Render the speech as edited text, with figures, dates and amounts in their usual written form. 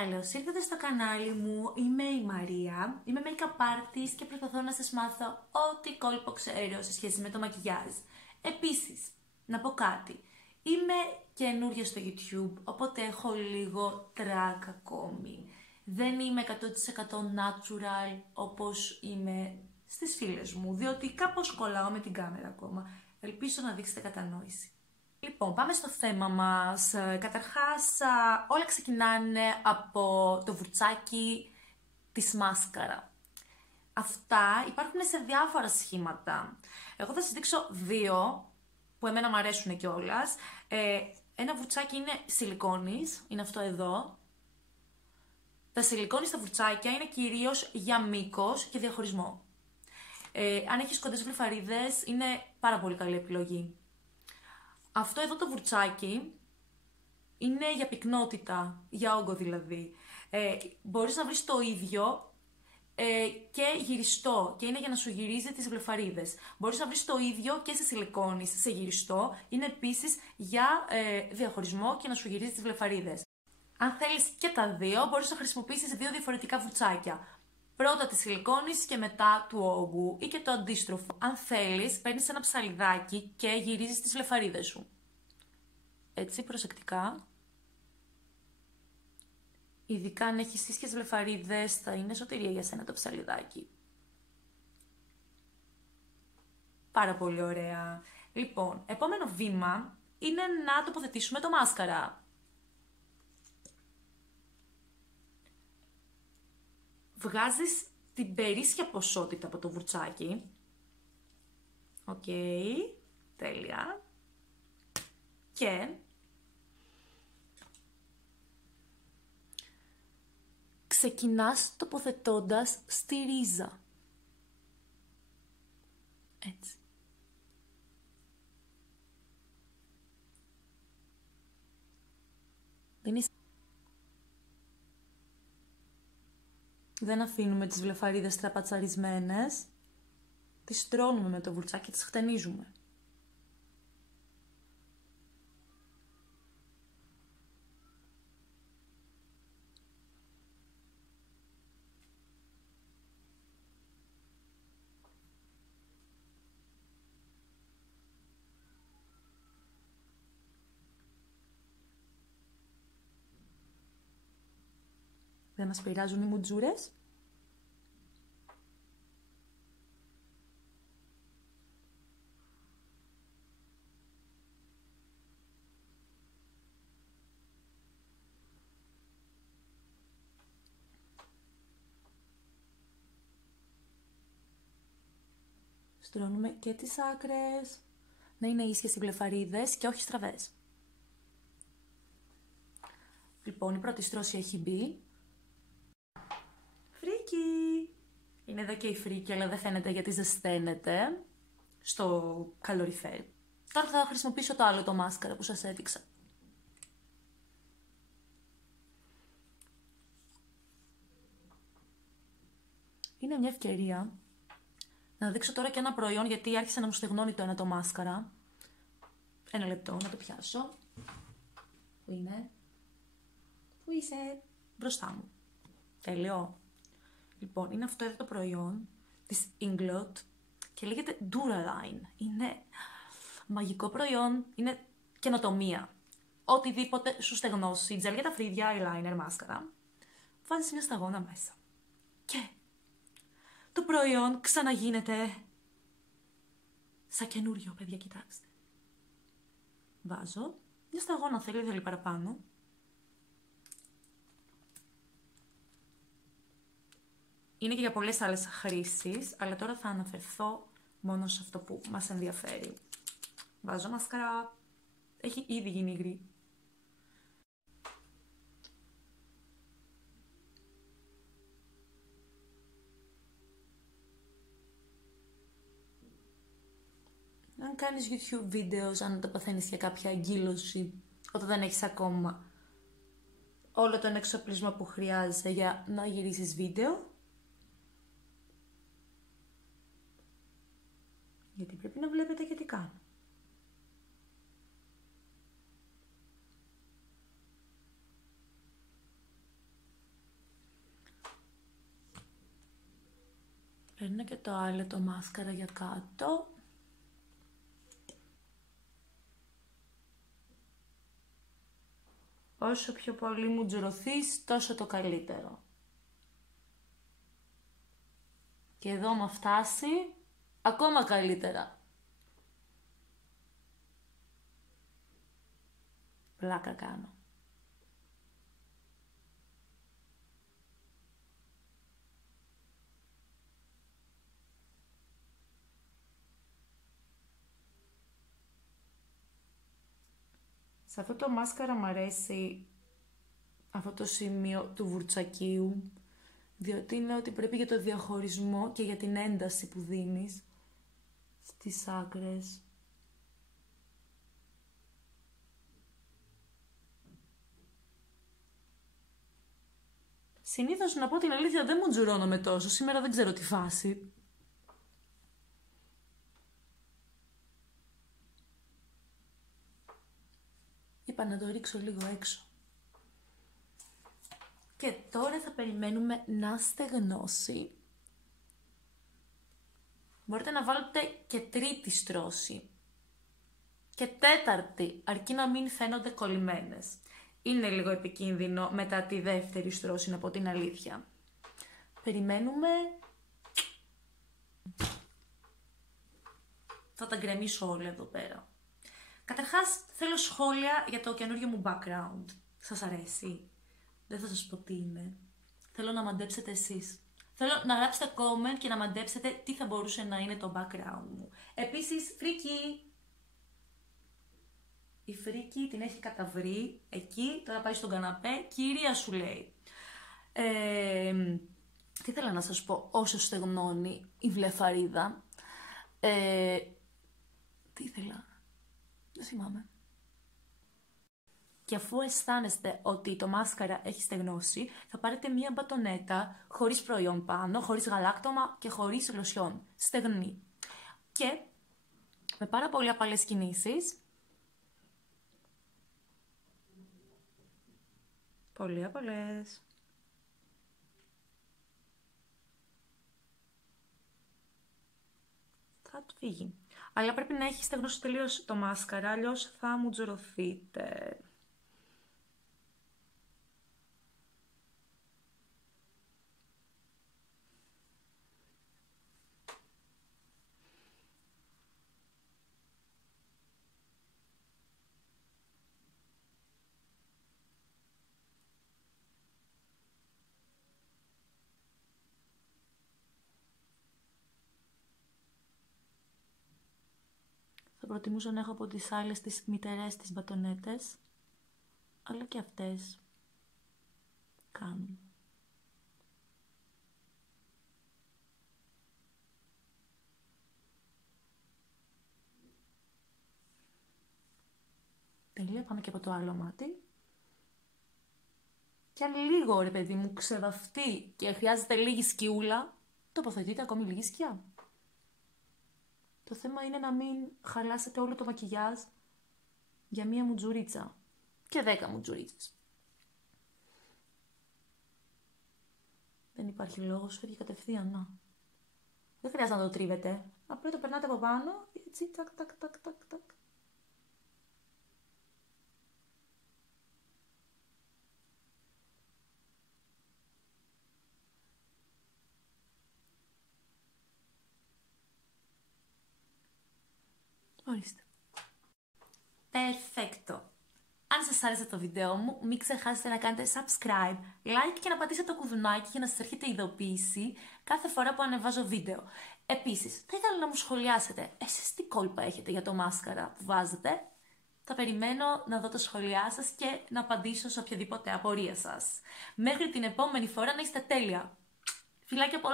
Καλώς ήρθατε στο κανάλι μου, είμαι η Μαρία, είμαι make-up artist και προσπαθώ να σας μάθω ό,τι κόλπο ξέρω σε σχέση με το μακιγιάζ. Επίσης, να πω κάτι, είμαι καινούργια στο YouTube, οπότε έχω λίγο track ακόμη. Δεν είμαι 100% natural όπως είμαι στις φίλες μου, διότι κάπως κολλάω με την κάμερα ακόμα. Ελπίζω να δείξετε κατανόηση. Λοιπόν, πάμε στο θέμα μας. Καταρχάς, όλα ξεκινάνε από το βουρτσάκι της μάσκαρα. Αυτά υπάρχουν σε διάφορα σχήματα. Εγώ θα σας δείξω δύο που εμένα μου αρέσουν κιόλας. Ένα βουρτσάκι είναι σιλικόνης, είναι αυτό εδώ. Τα σιλικόνη στα βουρτσάκια είναι κυρίως για μήκος και διαχωρισμό. Αν έχεις κοντές βλεφαρίδες, είναι πάρα πολύ καλή επιλογή. Αυτό εδώ το βουρτσάκι είναι για πυκνότητα, για όγκο δηλαδή. Μπορείς να βρεις το ίδιο και γυριστό και είναι για να σου γυρίζει τις βλεφαρίδες. Μπορείς να βρεις το ίδιο και σε σιλικόνη, σε γυριστό, είναι επίσης για διαχωρισμό και να σου γυρίζει τις βλεφαρίδες. Αν θέλεις και τα δύο, μπορείς να χρησιμοποιήσεις δύο διαφορετικά βουρτσάκια. Πρώτα τη σιλικόνης και μετά του όγκου ή και το αντίστροφο. Αν θέλεις, παίρνεις ένα ψαλιδάκι και γυρίζεις τις βλεφαρίδες σου. Έτσι, προσεκτικά. Ειδικά αν έχεις ίσχυες βλεφαρίδες, θα είναι σωτηρία για σένα το ψαλιδάκι. Πάρα πολύ ωραία. Λοιπόν, επόμενο βήμα είναι να τοποθετήσουμε το μάσκαρα. Βγάζεις την περίσσια ποσότητα από το βουρτσάκι. Οκ, τέλεια. Και ξεκινάς τοποθετώντας στη ρίζα. Έτσι. Δεν αφήνουμε τις βλεφαρίδες τραπατσαρισμένες. Τις στρώνουμε με το βουρτσάκι και τις χτενίζουμε. Δεν μας πειράζουν οι μουτζούρες. Στρώνουμε και τις άκρες, να είναι ίσχυες οι βλεφαρίδες και όχι στραβές. Λοιπόν, η πρώτη στρώση έχει μπει. Φρίκι! Είναι εδώ και η φρίκι, αλλά δεν φαίνεται γιατί ζεσταίνεται στο καλοριφέρ. Τώρα θα χρησιμοποιήσω το άλλο το μάσκαρα που σας έδειξα. Είναι μια ευκαιρία να δείξω τώρα και ένα προϊόν, γιατί άρχισε να μου στεγνώνει το ένα το μάσκαρα. Ένα λεπτό, να το πιάσω. Πού είναι? Πού είσαι? Μπροστά μου. Τέλειο. Λοιπόν, είναι αυτό εδώ το προϊόν της Inglot και λέγεται Duraline. Είναι μαγικό προϊόν, είναι καινοτομία. Οτιδήποτε σου στεγνώσει, τζέλ για τα φρύδια, eyeliner, μάσκαρα, βάζεις μια σταγόνα μέσα. Και το προϊόν ξαναγίνεται σαν καινούριο, παιδιά, κοιτάξτε. Βάζω μια σταγόνα, θέλει παραπάνω. Είναι και για πολλές άλλες χρήσεις, αλλά τώρα θα αναφερθώ μόνο σε αυτό που μας ενδιαφέρει. Βάζω μάσκαρα, έχει ήδη γίνει υγρή. Αν κάνεις YouTube videos, αν το παθαίνεις για κάποια αγκύλωση, όταν δεν έχεις ακόμα όλο τον εξοπλισμό που χρειάζεσαι για να γυρίσεις βίντεο, γιατί πρέπει να βλέπετε και τι κάνω. Φέρνω και το άλλο το μάσκαρα για κάτω. Όσο πιο πολύ μου τζουρωθείς, τόσο το καλύτερο. Και εδώ μα φτάσει, ακόμα καλύτερα. Πλάκα κάνω. Σε αυτό το μάσκαρα μου αρέσει αυτό το σημείο του βουρτσακίου, διότι είναι ότι πρέπει για το διαχωρισμό και για την ένταση που δίνεις στις άκρες. Συνήθως, να πω την αλήθεια, δεν μου τζουρώνομαι τόσο. Σήμερα δεν ξέρω τι φάση. Είπα να το ρίξω λίγο έξω. Και τώρα θα περιμένουμε να στεγνώσει. Μπορείτε να βάλετε και τρίτη στρώση. Και τέταρτη, αρκεί να μην φαίνονται κολλημένες. Είναι λίγο επικίνδυνο μετά τη δεύτερη στρώση, να πω την αλήθεια. Περιμένουμε. Θα τα γκρεμίσω όλα εδώ πέρα. Καταρχάς, θέλω σχόλια για το καινούριο μου background. Σας αρέσει? Δεν θα σας πω τι είναι. Θέλω να μαντέψετε εσείς. Θέλω να γράψετε comment και να μαντέψετε τι θα μπορούσε να είναι το background μου. Επίσης, φρίκι! Η φρίκι την έχει καταβρει εκεί, τώρα πάει στον καναπέ, κυρία σου λέει. Τι ήθελα να σας πω όσο στεγνώνει η βλεφαρίδα. Τι ήθελα, δεν θυμάμαι. Και αφού αισθάνεστε ότι το μάσκαρα έχει στεγνώσει, θα πάρετε μία μπατονέτα χωρίς προϊόν πάνω, χωρίς γαλάκτωμα και χωρίς λοσιόν. Στεγνή. Και με πάρα πολύ απαλές κινήσεις, πολύ απαλές, θα του φύγει. Αλλά πρέπει να έχει στεγνώσει τελείως το μάσκαρα, αλλιώς θα μου τζουρωθείτε. Θα προτιμούσα να έχω από τις άλλες τις μητερές τις μπατονέτες, αλλά και αυτές κάνουν. Τελεία, πάμε και από το άλλο μάτι. Και αν λίγο, ρε παιδί μου, ξεβαφτεί και χρειάζεται λίγη σκιούλα, τοποθετείτε ακόμη λίγη σκιά. Το θέμα είναι να μην χαλάσετε όλο το μακιγιάζ για μία μουτζουρίτσα και 10 μουτζουρίτσες. Δεν υπάρχει λόγος, φεύγει κατευθείαν, να. Δεν χρειάζεται να το τρίβετε. Απλά το περνάτε από πάνω, έτσι, τακ, τακ, τακ, τακ, τακ. Ορίστε. Perfecto. Αν σας άρεσε το βίντεο μου, μην ξεχάσετε να κάνετε subscribe, like και να πατήσετε το κουδουνάκι για να σας έρχεται ειδοποίηση κάθε φορά που ανεβάζω βίντεο. Επίσης, θα ήθελα να μου σχολιάσετε εσείς τι κόλπα έχετε για το μάσκαρα που βάζετε. Θα περιμένω να δω τα σχόλιά σας και να απαντήσω σε οποιαδήποτε απορία σας. Μέχρι την επόμενη φορά να είστε τέλεια. Φιλάκια πολλά!